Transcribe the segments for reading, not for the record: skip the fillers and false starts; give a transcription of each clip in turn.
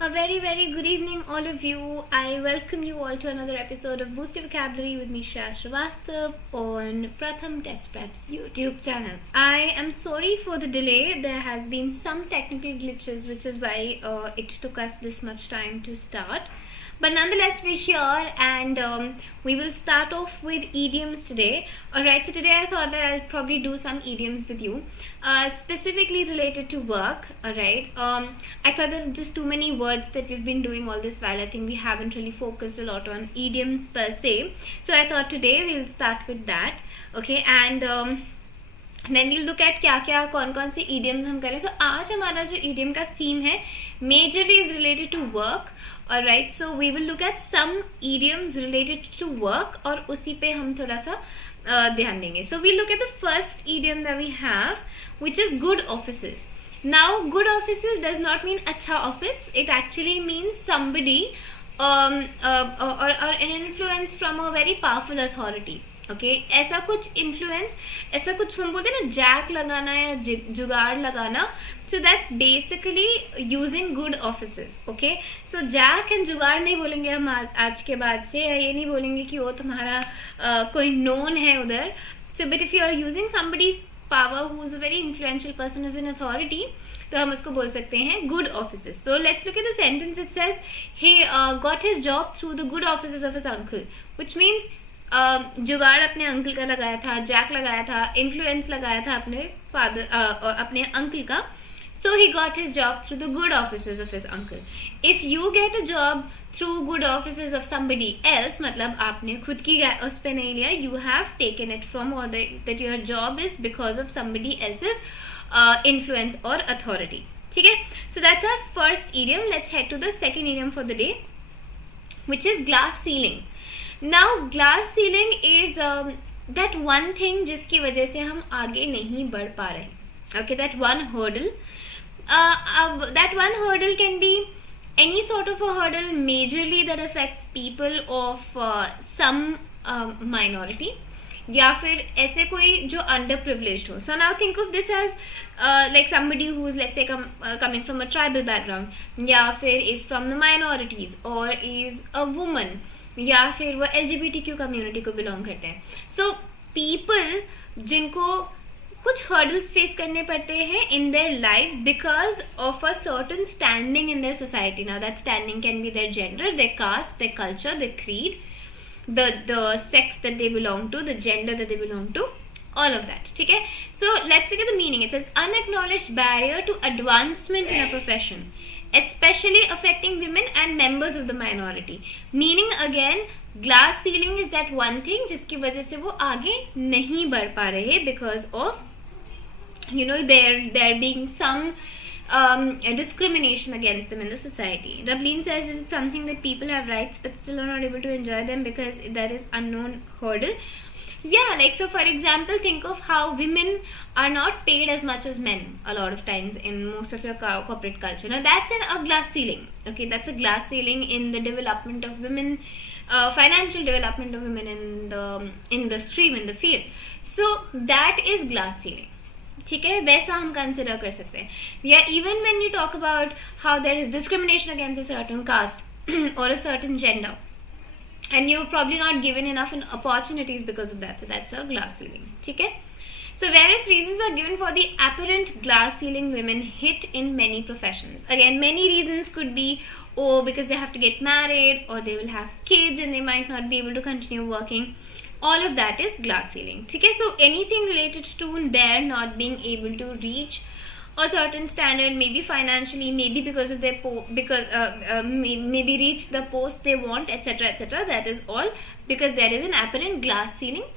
A very good evening, all of you. I welcome you all to another episode of Boost Your Vocabulary with me, Shreya Srivastav, on Pratham Test Prep's YouTube channel. I am sorry for the delay. There has been some technical glitches, which is why it took us this much time to start. But nonetheless, we're here and we will start off with idioms today. Alright, so today I thought that I'll probably do some idioms with you, specifically related to work. Alright, I thought there are just too many words that we've been doing all this while. I think we haven't really focused a lot on idioms per se. So I thought today we'll start with that. Okay, and then we'll look at क्या कौन से idioms हम करें. So आज हमारा जो idiom का theme है majorly is related to work. Alright, so we will look at some idioms related to work और उसी पे हम थोड़ा सा ध्यान देंगे. So we look at the first idiom that we have, which is good offices. Now, good offices does not mean अच्छा office. It actually means somebody or an influence from a very powerful authority. Okay ऐसा कुछ influence, ऐसा कुछ हम बोलते हैं ना, Jack लगाना या जुगाड़ लगाना. So that's basically using good offices. Okay, so jack and जुगाड़ नहीं बोलेंगे हम आज के बाद से, या ये नहीं बोलेंगे कि वो तुम्हारा कोई नोन है उधर. So but if you are using somebody's power who is a very influential person, is an authority, तो हम उसको बोल सकते हैं good offices. So let's look at the sentence. It says he got his job through the good offices of his uncle, which means जुगाड़ अपने uncle का लगाया था, जैक लगाया था, इन्फ्लुएंस लगाया था अपने फादर अपने अंकल का. So he got his job through the good offices of his uncle. If you get a job through good offices of somebody else, मतलब आपने खुद की उस पे नहीं लिया, you have taken it from, or that your job is because of somebody else's influence or authority. ठीक है, so that's our first idiom. Let's head to the second idiom for the day, which is glass ceiling. Now, glass ceiling is that one thing जिसकी वजह से हम आगे नहीं बढ़ पा रहे. Okay, that one hurdle. That one hurdle can be any sort of a hurdle, majorly that affects people of some minority, या फिर ऐसे कोई जो underprivileged हो. So now think of this as like somebody who is, let's say, coming from a tribal background, या फिर is from the minorities, or is a woman, या फिर वो LGBTQ community को belong करते हैं. So people जिनको कुछ hurdles face करने पड़ते हैं in their lives because of a certain standing in their society. Now that standing can be their gender, their caste, their culture, their creed, the sex that they belong to, the gender that they belong to, all of that. ठीक है, so let's look at the meaning. It says unacknowledged barrier to advancement in a profession, especially affecting women and members of the minority. Meaning again, glass ceiling is that one thing जिसकी वजह से वो आगे नहीं बढ़ पा रहे because of, you know, there being some discrimination against them in the society. Rablin says, is it something that people have rights but still are not able to enjoy them because there is unknown hurdle? Yeah, like, so for example, think of how women are not paid as much as men a lot of times in most of your corporate culture. Now that's a glass ceiling. Okay, that's a glass ceiling in the development of women, financial development of women in the stream, in the field. So that is glass ceiling. ठीक है, वैसा हम consider कर सकते हैं. या even when you talk about how there is discrimination against a certain caste or a certain gender, and you're probably not given enough opportunities because of that. So that's a glass ceiling. ठीक है, so various reasons are given for the apparent glass ceiling women hit in many professions. Again, many reasons could be, because they have to get married, or they will have kids and they might not be able to continue working. All of that is glass ceiling. ठीक है, so anything related to their not being able to reach a certain standard, maybe financially, maybe because of their maybe reach the post they want, etc. That is all because there is an apparent glass ceiling,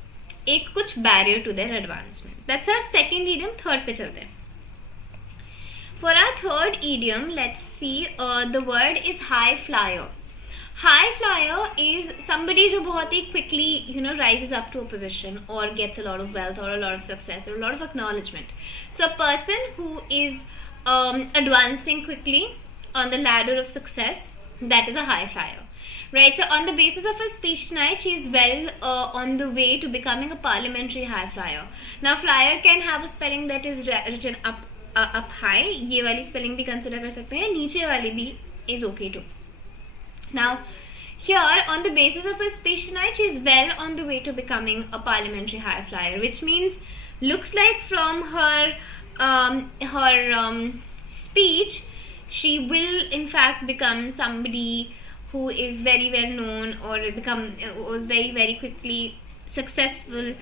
एक कुछ barrier to their advancement. That's our second idiom. Third पे चलते हैं. For our third idiom, let's see. The word is high flyer. High flyer is somebody जो बहुत ही quickly, you know, rises up to a position or gets a lot of wealth or a lot of success or a lot of acknowledgement. So a person who is advancing quickly on the ladder of success, that is a high flyer. Right, so on the basis of her speech tonight, she is well on the way to becoming a parliamentary high flyer. Now flyer can have a spelling that is written up high. ये वाली spelling भी consider कर सकते हैं, नीचे वाली भी is okay too. Now, here, on the basis of her speech tonight, she is well on the way to becoming a parliamentary high flyer, which means, looks like from her speech, she will in fact become somebody who is very well known, or was very, very quickly successful.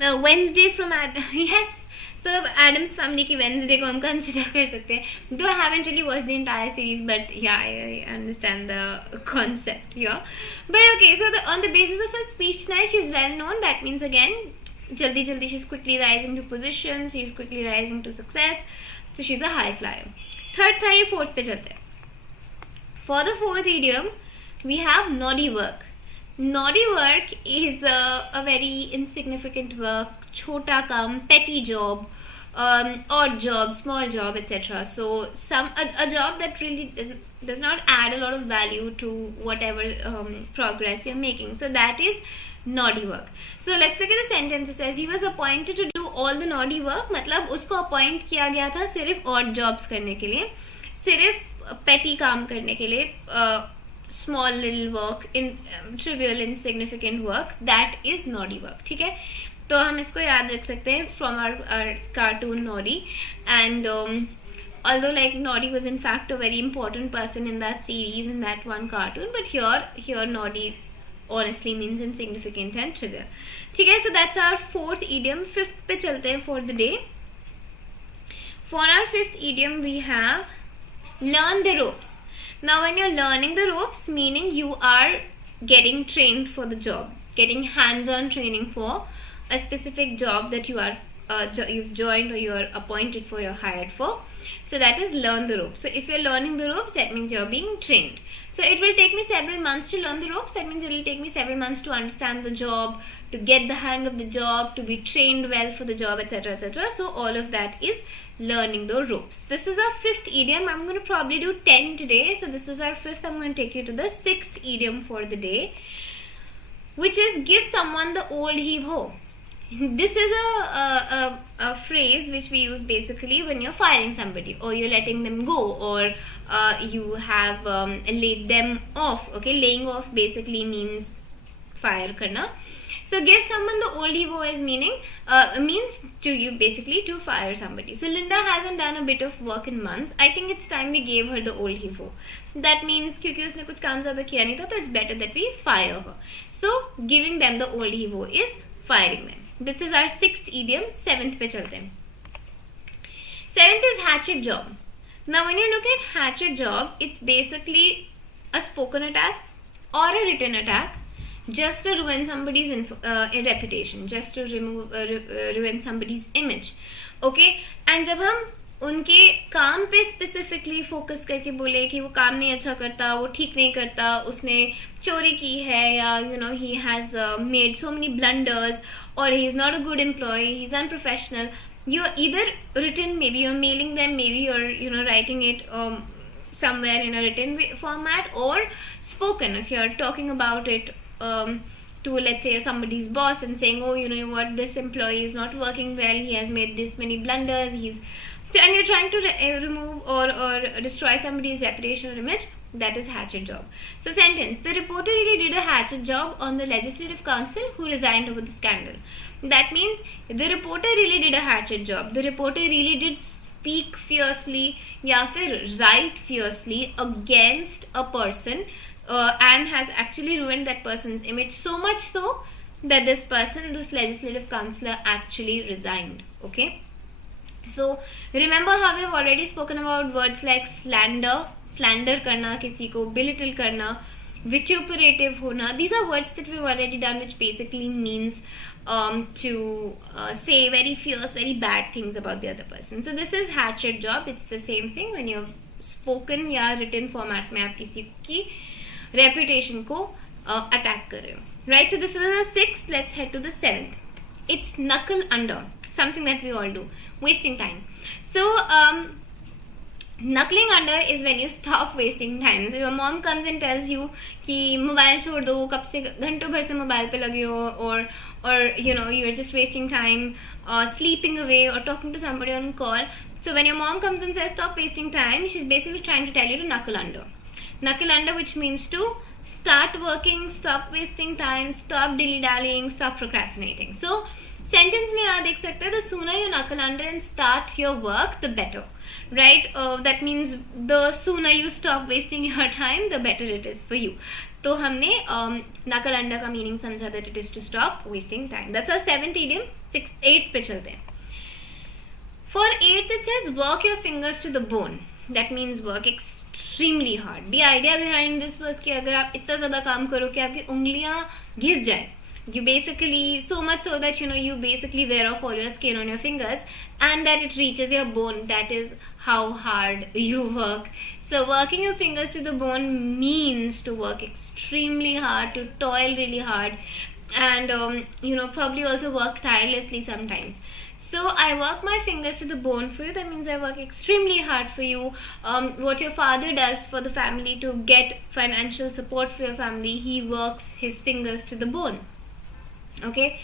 Wednesday from yes. So Adam's Family की Wednesday को हम consider कर सकते हैं. Though I haven't really watched the entire series, but yeah, I understand the concept here. But okay, so on the basis of her speech tonight, she's well known. That means again, jaldi she's quickly rising to positions. She's quickly rising to success. So she's a high flyer. Third था ये fourth पे चलते हैं. For the fourth idiom, we have noddy work. Noddy work is a very insignificant work, chota kam, petty job, odd job, small job, etc. So a job that really does not add a lot of value to whatever progress you're making. So that is noddy work. So let's look at the sentence. It says he was appointed to do all the noddy work. मतलब उसको appoint किया गया था सिर्फ odd jobs करने के लिए, सिर्फ petty काम करने के लिए, small little work, in trivial insignificant work. That is noddy work. ठीक है, तो हम इसको याद रख सकते हैं from our cartoon Noddy. And although like Noddy was in fact a very important person in that series, in that one cartoon, but here Noddy honestly means insignificant and trivial. ठीक है, so that's our fourth idiom. Fifth पे चलते हैं for the day. For our fifth idiom, we have learn the ropes. Now when you're learning the ropes, meaning you are getting trained for the job, getting hands-on training for a specific job that you are you've joined, or you are appointed for, you're hired for. So that is learn the ropes. So if you're learning the ropes, that means you're being trained. So it will take me several months to learn the ropes. That means it will take me several months to understand the job, to get the hang of the job, to be trained well for the job, etc., etc. So all of that is learning the ropes. This is our fifth idiom. I'm going to probably do 10 today. So this was our fifth. I'm going to take you to the sixth idiom for the day, which is give someone the old heave-ho. This is a phrase which we use basically when you're firing somebody, or you're letting them go, or you have laid them off. Okay, laying off basically means fire karna. So give someone the old heave-ho is means to you basically to fire somebody. So Linda hasn't done a bit of work in months. I think it's time we gave her the old heave-ho. That means क्योंकि उसने कुछ काम ज़्यादा किया नहीं था, तो it's better that we fire her. So giving them the old heave-ho is firing them. This is our sixth idiom. Seventh पे चलते हैं. Seventh is hatchet job. Now when you look at hatchet job, it's basically a spoken attack or a written attack, just to ruin somebody's reputation, just to ruin somebody's image. Okay, and जब हम उनके काम पे specifically focus करके बोले कि वो काम नहीं अच्छा करता, वो ठीक नहीं करता, उसने चोरी की है, या he has made so many blunders, or he is not a good employee, he's unprofessional, you're either written, maybe you're mailing them, maybe you're writing it somewhere in a written format, or spoken if you're talking about it to, let's say, somebody's boss and saying, oh, you know what, this employee is not working well, he has made this many blunders, and you're trying to remove or destroy somebody's reputation or image. That is hatchet job. So sentence: the reporter really did a hatchet job on the legislative council who resigned over the scandal. That means the reporter really did a hatchet job. The reporter really did speak fiercely, या फिर write fiercely against a person, and has actually ruined that person's image, so much so that this legislative councillor actually resigned. Okay, so remember how we've already spoken about words like slander करना, किसी को belittle करना, vituperative होना. These are words that we've already done, which basically means to say very fierce, very bad things about the other person. So this is hatchet job. It's the same thing when you've spoken या written format में आप किसी की reputation को attack कर रहे हो. Right, so this was the sixth. Let's head to the seventh. It's knuckle under, something that we all do, wasting time. So knuckling under is when you stop wasting time. So your mom comes and tells you कि mobile छोड़ दो, कब से घंटों भर से mobile पे लगे हो, or you're just wasting time sleeping away or talking to somebody on call. So when your mom comes and says stop wasting time, she's basically trying to tell you to knuckle under. Knuckle under, which means to start working, stop wasting time, stop dilly-dallying, stop procrastinating. So sentence में आप देख सकते हैं, the sooner you knuckle under and start your work, the better, right? That means the sooner you stop wasting your time, the better it is for you. तो हमने knuckle under का meaning समझा, that it is to stop wasting time. That's our 7th idiom. 8th पे चलते हैं. For 8th it says work your fingers to the bone. That means work extremely hard. The idea behind this was कि अगर आप इतना ज़्यादा काम करो कि आपकी उंगलियाँ घिस जाए. You basically, so much so that you basically wear off all your skin on your fingers and that it reaches your bone. That is how hard you work. So working your fingers to the bone means to work extremely hard, to toil really hard, and probably also work tirelessly sometimes. So I work my fingers to the bone for you. That means I work extremely hard for you. What your father does for the family to get financial support for your family, he works his fingers to the bone. Okay,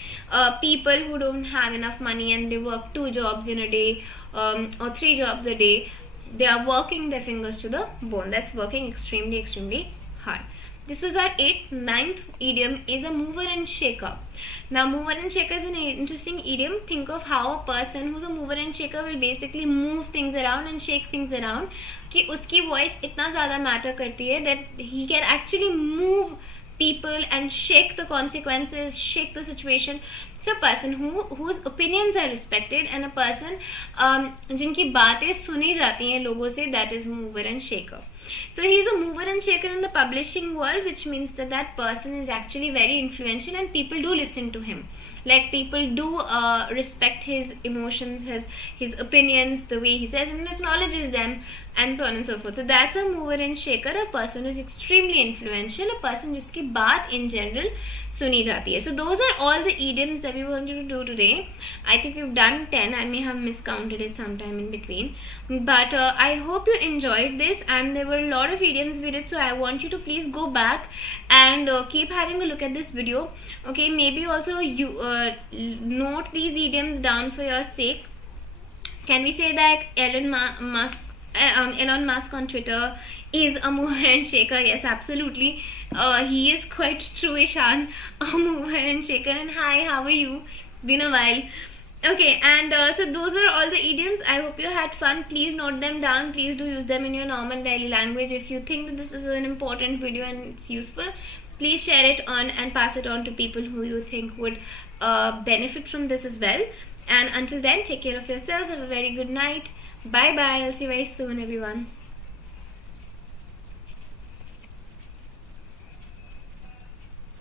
people who don't have enough money and they work 2 jobs in a day or 3 jobs a day, they are working their fingers to the bone. That's working extremely hard. This was our 8th. 9th idiom is a mover and shaker. Now mover and shaker is an interesting idiom. Think of how a person who's a mover and shaker will basically move things around and shake things around कि उसकी voice इतना ज़्यादा matter करती है that he can actually move people and shake the consequences, shake the situation. So a person whose opinions are respected and a person जिनकी बातें सुनी जाती हैं लोगों से, that is mover and shaker. So he is a mover and shaker in the publishing world, which means that that person is actually very influential and people do listen to him. Like people do respect his emotions, his opinions, the way he says and acknowledges them, and so on and so forth. So that's a mover and shaker, a person who is extremely influential, a person जिसकी बात in general सुनी जाती है. So those are all the idioms that we wanted to do today. I think we've done 10. I may have miscounted it sometime in between, but I hope you enjoyed this, and there were a lot of idioms we did, so I want you to please go back and keep having a look at this video. Okay, maybe also you note these idioms down for your sake. Can we say that Elon Musk on Twitter is a mover and shaker? Yes, absolutely. He is quite true, Ishan, a mover and shaker. And hi, how are you? It's been a while. Okay, and so those were all the idioms. I hope you had fun. Please note them down. Please do use them in your normal daily language. If you think that this is an important video and it's useful, please share it on and pass it on to people who you think would benefit from this as well. And until then, take care of yourselves. Have a very good night. Bye bye. I'll see you very soon, everyone.